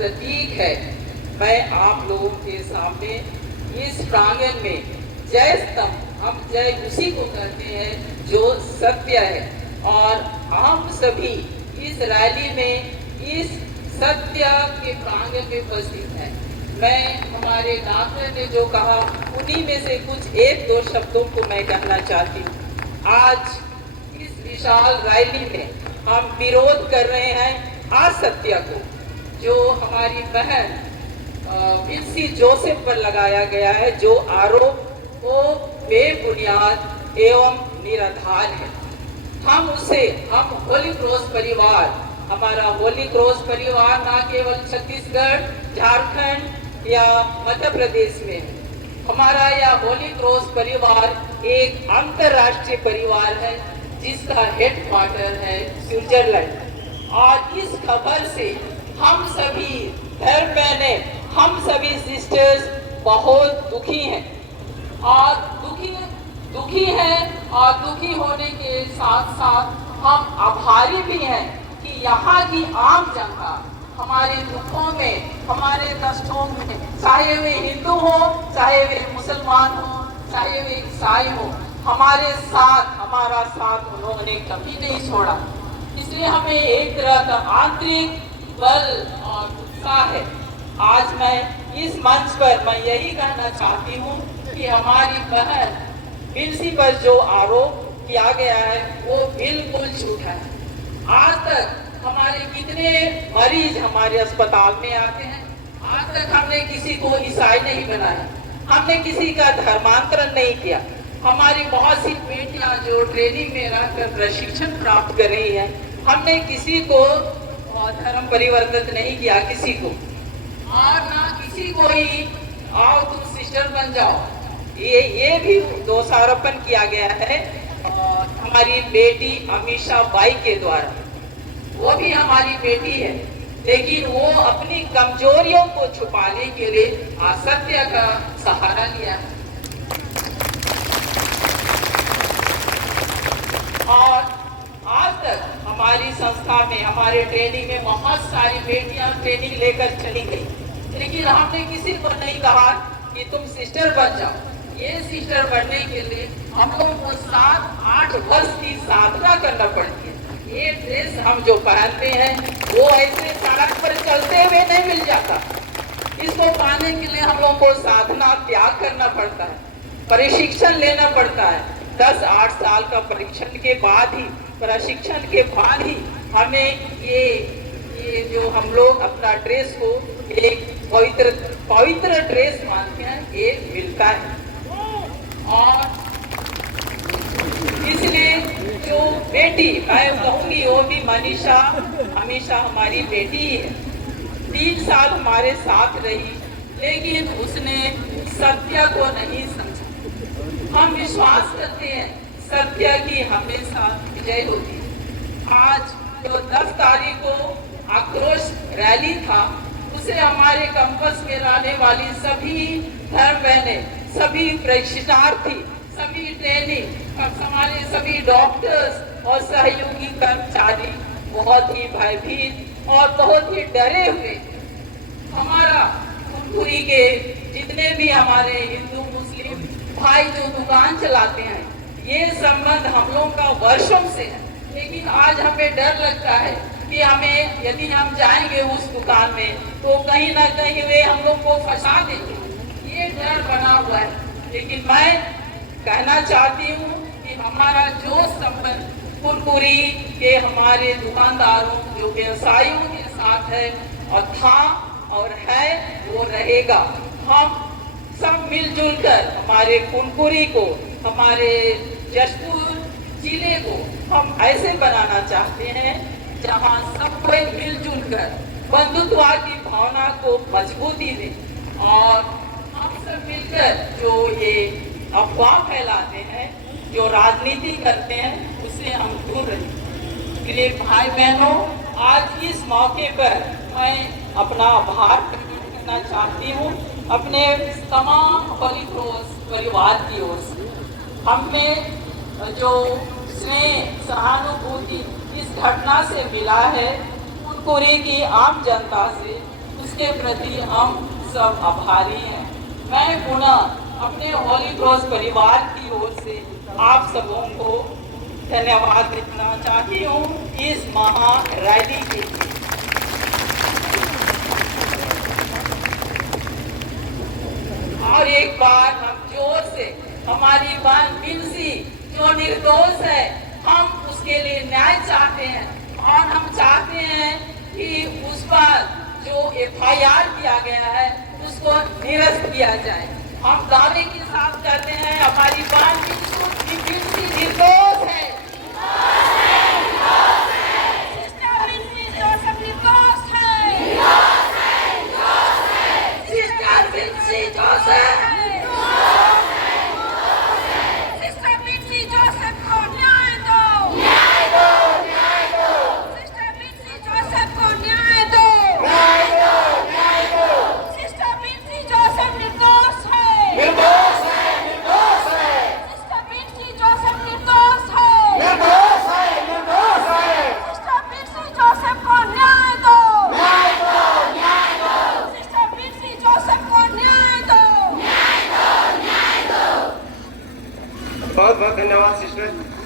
प्रतीक है। मैं आप लोगों के सामने इस प्रांगण में जय स्तंभ, हम जय उसी को करते हैं जो सत्य है, और हम सभी इस रैली में इस सत्य के प्रांगण में उपस्थित हैं। मैं हमारे डॉक्टर ने जो कहा उन्हीं में से कुछ एक दो शब्दों को मैं कहना चाहती हूँ। आज इस विशाल रैली में हम विरोध कर रहे हैं असत्य को, जो हमारी बहन विल्सी जोसेफ पर लगाया गया है, जो आरोप वो बेबुनियाद एवं निराधार है। हम होली क्रॉस परिवार, हमारा होली क्रॉस परिवार न केवल छत्तीसगढ़, झारखंड या मध्य प्रदेश में है, हमारा यह होली क्रॉस परिवार एक अंतरराष्ट्रीय परिवार है जिसका हेडक्वार्टर है स्विट्जरलैंड। और इस खबर से हम सभी धर्म बहनें, हम सभी सिस्टर्स बहुत दुखी हैं, और दुखी हैं, और दुखी होने के साथ साथ हम आभारी भी हैं कि यहाँ की आम जनता हमारे दुखों में, हमारे कष्टों में, चाहे वे हिंदू हो, चाहे वे मुसलमान हो, चाहे वे ईसाई हो, हमारा साथ उन्होंने कभी नहीं छोड़ा। इसलिए हमें एक तरह का आंतरिक बल और उत्साह है। आज मैं इस मंच पर मैं यही कहना चाहती हूँ कि हमारी बहन विल्सी पर जो आरोप किया गया है वो बिल्कुल झूठा है। आज तक हमारे कितने मरीज हमारे अस्पताल में आते हैं, आज तक हमने किसी को ईसाई नहीं बनाया, हमने किसी का धर्मांतरण नहीं किया। हमारी बहुत सी बेटियां जो ट्रेनिंग में रहकर प्रशिक्षण प्राप्त कर रही हैं, हमने किसी को धर्म परिवर्तित नहीं किया, किसी को, और ना किसी को ही आओ तुम सिस्टर बन जाओ, ये भी दोषारोपण किया गया है हमारी बेटी अमीषा बाई के द्वारा। वो भी हमारी बेटी है, लेकिन वो अपनी कमजोरियों को छुपाने के लिए असत्य का सहारा लिया है। और आज तक हमारी संस्था में, हमारे ट्रेनिंग में बहुत सारी बेटियां ट्रेनिंग लेकर चली गई, लेकिन हमने किसी को नहीं कहा कि तुम सिस्टर बन जाओ। ये सिस्टर बनने के लिए हम लोगों को 7-8 वर्ष की साधना करना पड़ती है। ये ड्रेस हम जो पहनते हैं वो ऐसे सड़क पर चलते हुए नहीं मिल जाता। इसको पाने के लिए हम लोगों को साधना त्याग करना पड़ता है, प्रशिक्षण लेना पड़ता है। 10-8 साल का प्रशिक्षण के बाद ही हमें ये जो हम लोग अपना ड्रेस को एक पवित्र ड्रेस मानते हैं, ये मिलता है। और इसलिए जो बेटी, मैं कहूँगी वो भी मनीषा हमेशा हमारी बेटी ही है। 3 साल हमारे साथ रही, लेकिन उसने सत्य को नहीं समझा। हम विश्वास करते हैं सत्य की हमेशा विजय होती है। आज जो 10 तारीख को आक्रोश रैली था, उसे हमारे कैंपस में रहने वाली सभी धर्म बहनें, सभी प्रशिक्षणार्थी, सभी ट्रेनिंग, हमारे सभी डॉक्टर्स और सहयोगी कर्मचारी बहुत ही भयभीत और बहुत ही डरे हुए। हमारा कुनकुरी के जितने भी हमारे हिंदू मुस्लिम भाई जो दुकान चलाते हैं, ये संबंध हम लोगों का वर्षों से है, लेकिन आज हमें डर लगता है कि हमें, यदि हम जाएंगे उस दुकान में तो कहीं ना कहीं वे हम लोग को फंसा देंगे, ये डर बना हुआ है। लेकिन मैं कहना चाहती हूँ कि हमारा जो संबंध कुनकुरी के हमारे दुकानदारों, जो व्यवसायियों के साथ है और था और है, वो रहेगा। हम सब मिलजुल कर हमारे कुनकुरी को, हमारे जशपुर जिले को हम ऐसे बनाना चाहते हैं जहाँ सब कोई मिलजुल कर बंधुत्व की भावना को मजबूती दे, और हम सब मिलकर जो ये अफवाह फैलाते हैं, जो राजनीति करते हैं, उससे हम दूर रहें। मेरे भाई बहनों, आज इस मौके पर मैं अपना आभार प्रकट करना चाहती हूँ अपने तमाम होली क्रॉस परिवार की ओर से। हमें जो स्नेह, सहानुभूति इस घटना से मिला है, कुनकुरी की आम जनता से, उसके प्रति हम सब आभारी हैं। मैं पुनः अपने होली क्रॉस परिवार की ओर से आप सबों को धन्यवाद देना चाहती हूँ इस महा रैली के लिए। और एक बार हम जोर से हमारी बहन मिन्सी जो निर्दोष है, हम उसके लिए न्याय चाहते हैं और हम चाहते हैं कि उस पर जो FIR किया गया है उसको निरस्त किया जाए। हम दावे के साथ कहते हैं हमारी बहन मिन्सी निर्दोष है। बहुत बहुत धन्यवाद सिस्टर।